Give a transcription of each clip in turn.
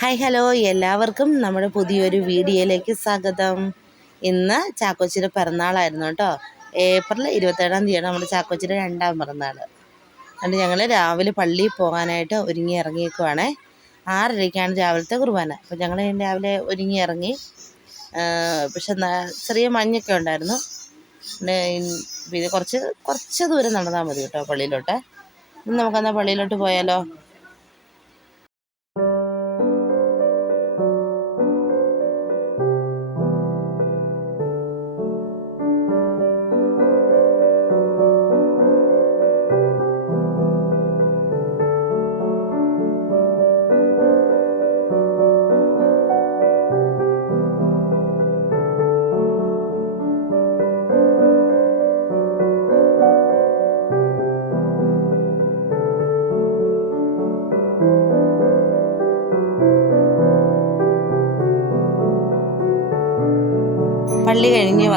Hi hello. എല്ലാവർക്കും നമ്മുടെ പുതിയൊരു വീഡിയോയിലേക്ക് സ്വാഗതം. ഇന്ന് ചാക്കോച്ചിയുടെ പിറന്നാളായിരുന്നു കേട്ടോ. ഏപ്രിൽ ഇരുപത്തേഴാം തീയതിയാണ് നമ്മുടെ ചാക്കോച്ചിയുടെ രണ്ടാം പിറന്നാൾ അതുകൊണ്ട് ഞങ്ങൾ രാവിലെ പള്ളിയിൽ പോകാനായിട്ട് ഒരുങ്ങി ഇറങ്ങിയേക്കുവാണേ. ആറരയ്ക്കാണ് രാവിലത്തെ കുർബാന. അപ്പോൾ ഞങ്ങൾ രാവിലെ ഒരുങ്ങി ഇറങ്ങി പക്ഷെ ചെറിയ മഞ്ഞൊക്കെ ഉണ്ടായിരുന്നു. പിന്നെ കുറച്ച് കുറച്ച് ദൂരം നടന്നാൽ മതി കേട്ടോ പള്ളിയിലോട്ട്. നമുക്കെന്നാൽ പള്ളിയിലോട്ട് പോയാലോ?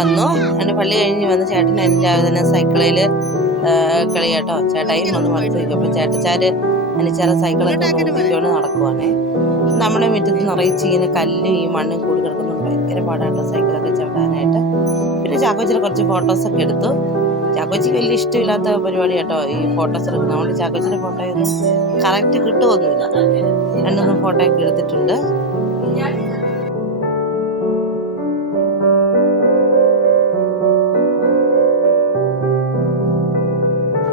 വന്നു. എന്റെ പള്ളി കഴിഞ്ഞ് വന്ന് ചേട്ടൻ എന്റെ രാവിലെ സൈക്കിളിൽ കളി കേട്ടോ ചേട്ടായും വന്ന് നിൽക്കും അപ്പം ചേട്ടച്ചാർ അനിച്ചാറ സൈക്കിളൊക്കെ ഒന്ന് ഊതിക്കൊണ്ട് നടക്കുവാണേ. നമ്മുടെ മുറ്റത്ത് നിറയിച്ച് ഇങ്ങനെ കല്ലും ഈ മണ്ണും കൂടി കിടക്കുന്നുണ്ട്. ഭയങ്കര പാടാട്ടോ സൈക്കിളൊക്കെ ചവിടാനായിട്ട് പിന്നെ ചാക്കോച്ചിയുടെ കുറച്ച് ഫോട്ടോസൊക്കെ എടുത്തു. ചാക്കോച്ചിക്ക് വലിയ ഇഷ്ടമില്ലാത്ത പരിപാടി കേട്ടോ ഈ ഫോട്ടോസ് എടുക്കുന്നത്. അതുകൊണ്ട് ചാക്കോച്ചിയുടെ ഫോട്ടോയൊന്നും കറക്റ്റ് കിട്ടുമൊന്നുമില്ല രണ്ടൊന്നും ഫോട്ടോയൊക്കെ എടുത്തിട്ടുണ്ട്.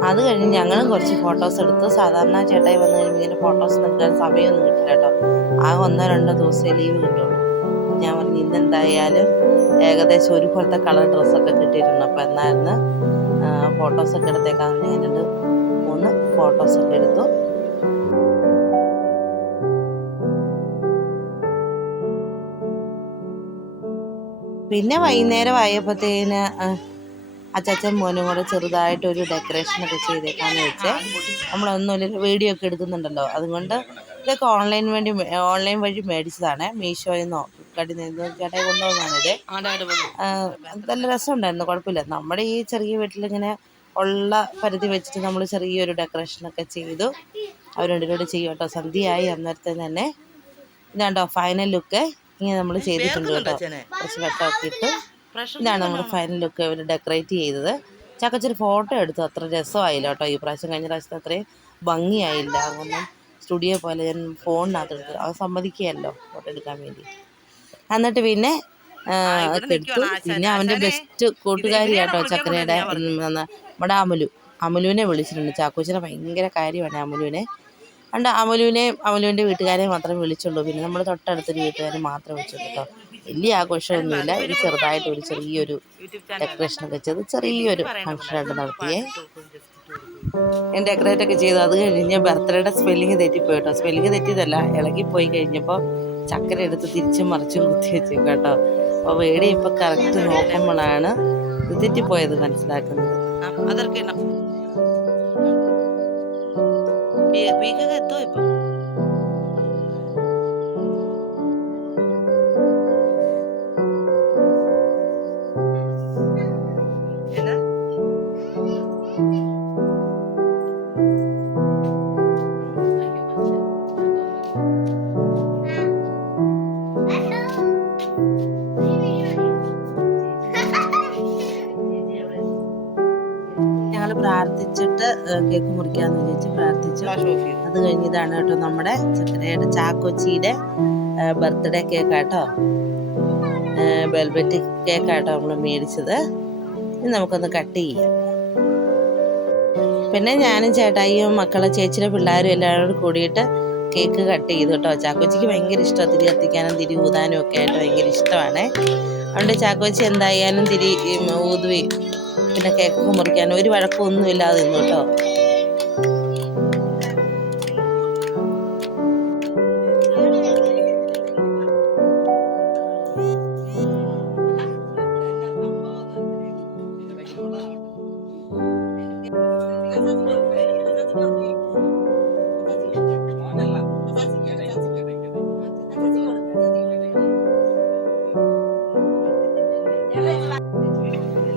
അത് കഴിഞ്ഞ് ഞങ്ങളും കുറച്ച് ഫോട്ടോസ് എടുത്തു. സാധാരണ ചേട്ടായി വന്നു കഴിയുമ്പോൾ ഇങ്ങനെ ഫോട്ടോസ് എടുക്കാൻ സമയമൊന്നും കിട്ടില്ല കേട്ടോ. ആ ഒന്നോ രണ്ടോ ദിവസമേ ലീവ് കിട്ടുള്ളൂ. ഞാൻ പറഞ്ഞു ഇന്നെന്തായാലും ഏകദേശം ഒരു പോലത്തെ കളർ ഡ്രസ്സൊക്കെ കിട്ടിയിരുന്നു അപ്പോൾ എന്നായിരുന്നു? ഫോട്ടോസൊക്കെ എടുത്തേക്കാന്ന് ഞാൻ മൂന്ന് ഫോട്ടോസൊക്കെ എടുത്തു. പിന്നെ വൈകുന്നേരം ആയപ്പോഴത്തേന് അച്ചാച്ചൻ മോനും കൂടെ ചെറുതായിട്ടൊരു ഡെക്കറേഷനൊക്കെ ചെയ്തേക്കാന്ന് വെച്ച്. നമ്മളൊന്നുമില്ല വീഡിയോ ഒക്കെ എടുക്കുന്നുണ്ടല്ലോ. അതുകൊണ്ട് ഇതൊക്കെ ഓൺലൈൻ വേണ്ടി ഓൺലൈൻ വഴി മേടിച്ചതാണ്. മീഷോയിൽ നിന്നോ ഫ്ലിപ്കാർട്ടിൽ നിന്ന് ചേട്ടായി കൊണ്ടുവന്നാണിത് നല്ല രസമുണ്ടായിരുന്നു. കുഴപ്പമില്ല. നമ്മുടെ ഈ ചെറിയ വീട്ടിലിങ്ങനെ ഉള്ള പരിധി വെച്ചിട്ട് നമ്മൾ ചെറിയൊരു ഡെക്കറേഷനൊക്കെ ചെയ്തു. അവരോട് ചെയ്യും കേട്ടോ. സന്ധ്യയായി. അന്നേരത്തെ തന്നെ ഇതാണ്ടോ ഫൈനൽ ലുക്ക് ഇങ്ങനെ നമ്മൾ ചെയ്തിട്ടുണ്ട് കേട്ടോ. കുറച്ച് വെട്ടമൊക്കെ ഇട്ട് ഇതാണ് നമ്മുടെ ഫൈനൽ ലുക്ക് ഇവർ ഡെക്കറേറ്റ് ചെയ്തത്. ചക്കച്ചൊരു ഫോട്ടോ എടുത്തു. അത്ര രസമായില്ല കേട്ടോ. ഈ പ്രാവശ്യം കഴിഞ്ഞ പ്രാവശ്യത്തെ അത്രയും ഭംഗിയായില്ല. അങ്ങനെ സ്റ്റുഡിയോ പോലെ ഞാൻ ഫോണിനകത്ത് എടുത്തു അത് സമ്മതിക്കുകയല്ലോ ഫോട്ടോ എടുക്കാൻ വേണ്ടി. എന്നിട്ട് പിന്നെ എടുത്തു പിന്നെ അവന്റെ ബെസ്റ്റ് കൂട്ടുകാരി കേട്ടോ ചക്കരയുടെ നമ്മുടെ അമലു. അമലുവിനെ വിളിച്ചിട്ടുണ്ട്. ചാക്കോച്ചിനെ ഭയങ്കര കാര്യമാണ് അമലുവിനെ. അതുകൊണ്ട് അമലുവിനെയും അമലുവിന്റെ വീട്ടുകാരെയും മാത്രമേ വിളിച്ചുള്ളൂ. പിന്നെ നമ്മൾ തൊട്ടടുത്തൊരു വീട്ടുകാരെ മാത്രമേ വിളിച്ചുള്ളൂ കേട്ടോ. വലിയ ആഘോഷമൊന്നുമില്ല. ഒരു ചെറുതായിട്ട് ഒരു ചെറിയൊരു ഡെക്കറേഷനൊക്കെ ചെയ്ത് ചെറിയൊരു ഫംഗ്ഷനായിട്ട് നടത്തിയേ. ഞാൻ ഡെക്കറേറ്റ് ഒക്കെ ചെയ്തു. അത് കഴിഞ്ഞ് ബർത്ത്ഡേയുടെ സ്പെല്ലിങ് തെറ്റിപ്പോയി കേട്ടോ. സ്പെല്ലിങ് തെറ്റിയതല്ല. ഇളകിപ്പോയി കഴിഞ്ഞപ്പോൾ ചക്കര എടുത്ത് തിരിച്ചും മറിച്ചും കുത്തി വെച്ചു കേട്ടോ. അപ്പോൾ വേടി ഇപ്പോൾ കറക്റ്റ് നോക്കുമ്പോഴാണ് തെറ്റിപ്പോയത് മനസ്സിലാക്കുന്നത്. അതൊക്കെ എത്തോ ഇപ്പം? ഞങ്ങൾ പ്രാർത്ഥിച്ചിട്ട് കേക്ക് മുറിക്കാന്ന് വിചാരിച്ച് പ്രാർത്ഥിച്ചു. അത് കഴിഞ്ഞതാണ് കേട്ടോ നമ്മുടെ ചക്കരയുടെ ചാക്കോച്ചിയുടെ ബർത്ത്ഡേ കേക്കാട്ടോ. കേട്ടോ വെൽവെറ്റ് കേക്കാട്ടോ നമ്മൾ മേടിച്ചത്. ഇനി നമുക്കൊന്ന് കട്ട് ചെയ്യാം. പിന്നെ ഞാനും ചേട്ടായിയും മക്കളെ ചേച്ചിയുടെ പിള്ളേരും എല്ലാവരും കൂടിയിട്ട് കേക്ക് കട്ട് ചെയ്തു കേട്ടോ. ചാക്കോച്ചിക്ക് ഭയങ്കര ഇഷ്ടമാണ് തിരി കത്തിക്കാനും തിരി ഊതാനും ഒക്കെ ആയിട്ട് ഭയങ്കര ഇഷ്ടമാണ്. അതുകൊണ്ട് ചാക്കോച്ചി എന്തായാലും തിരി ഊതുവി. പിന്നെ കേക്ക് മുറിക്കാനും. ഒരു വഴക്കമൊന്നും ഇല്ലാതെ നിന്നു കേട്ടോ.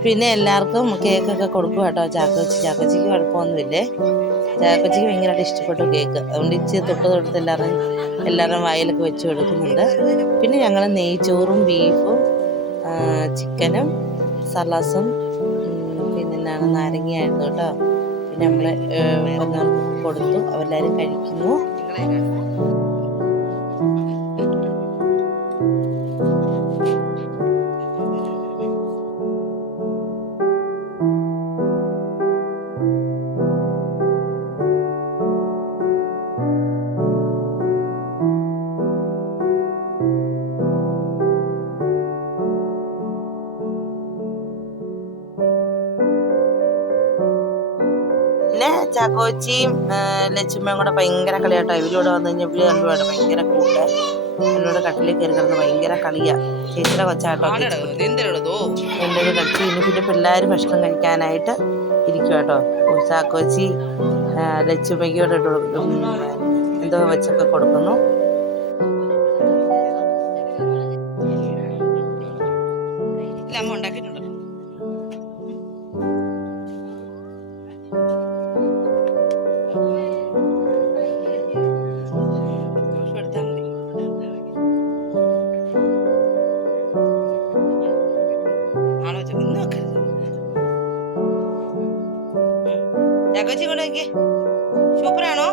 പിന്നെ എല്ലാവർക്കും കേക്കൊക്കെ കൊടുക്കും കേട്ടോ. ചാക്കോച്ചി ചാക്കോച്ചിക്ക് കുഴപ്പമൊന്നുമില്ലേ? ചാക്കോച്ചിക്ക് ഭയങ്കരമായിട്ട് ഇഷ്ടപ്പെട്ടു കേക്ക്. അതുകൊണ്ട് ഇച്ചിരി തൊട്ട് തൊടുത്ത് എല്ലാവരും എല്ലാവരും വായിലൊക്കെ വെച്ച് കൊടുക്കുന്നുണ്ട്. പിന്നെ ഞങ്ങൾ നെയ്ച്ചോറും ബീഫും ചിക്കനും സലാസും ഉം, പിന്നെ എന്താണ്? നാരങ്ങയായിരുന്നു കേട്ടോ. പിന്നെ നമ്മൾ കൊടുത്തു. അവരെല്ലാവരും കഴിക്കുന്നു. ചാക്കോച്ചിയും ലച്ചുമ്മയും കൂടെ ഭയങ്കര കളിയാട്ടോ. ഇവരിവിടെ വന്നു കഴിഞ്ഞപ്പോൾ രണ്ടുപേരുടെ ഭയങ്കര കൂട്ട്. എന്നോട് കട്ടിലേക്ക് കയറി കിടന്ന് ഭയങ്കര കളിയാ. ചേച്ചിയുടെ കൊച്ചാട്ടോ എന്റെ കളിച്ച്. ഇനി പിന്നെ പിള്ളേർ ഭക്ഷണം കഴിക്കാനായിട്ട് ഇരിക്കും കേട്ടോ ചാക്കോച്ചി കൊച്ചി ലച്ചുമ്മയ്ക്ക് ഇവിടെ എന്തോ വെച്ചൊക്കെ കൊടുക്കുന്നു. ಕಜ್ಜಿ ಒಳಗೆ ಸೂಪರಾಣೋ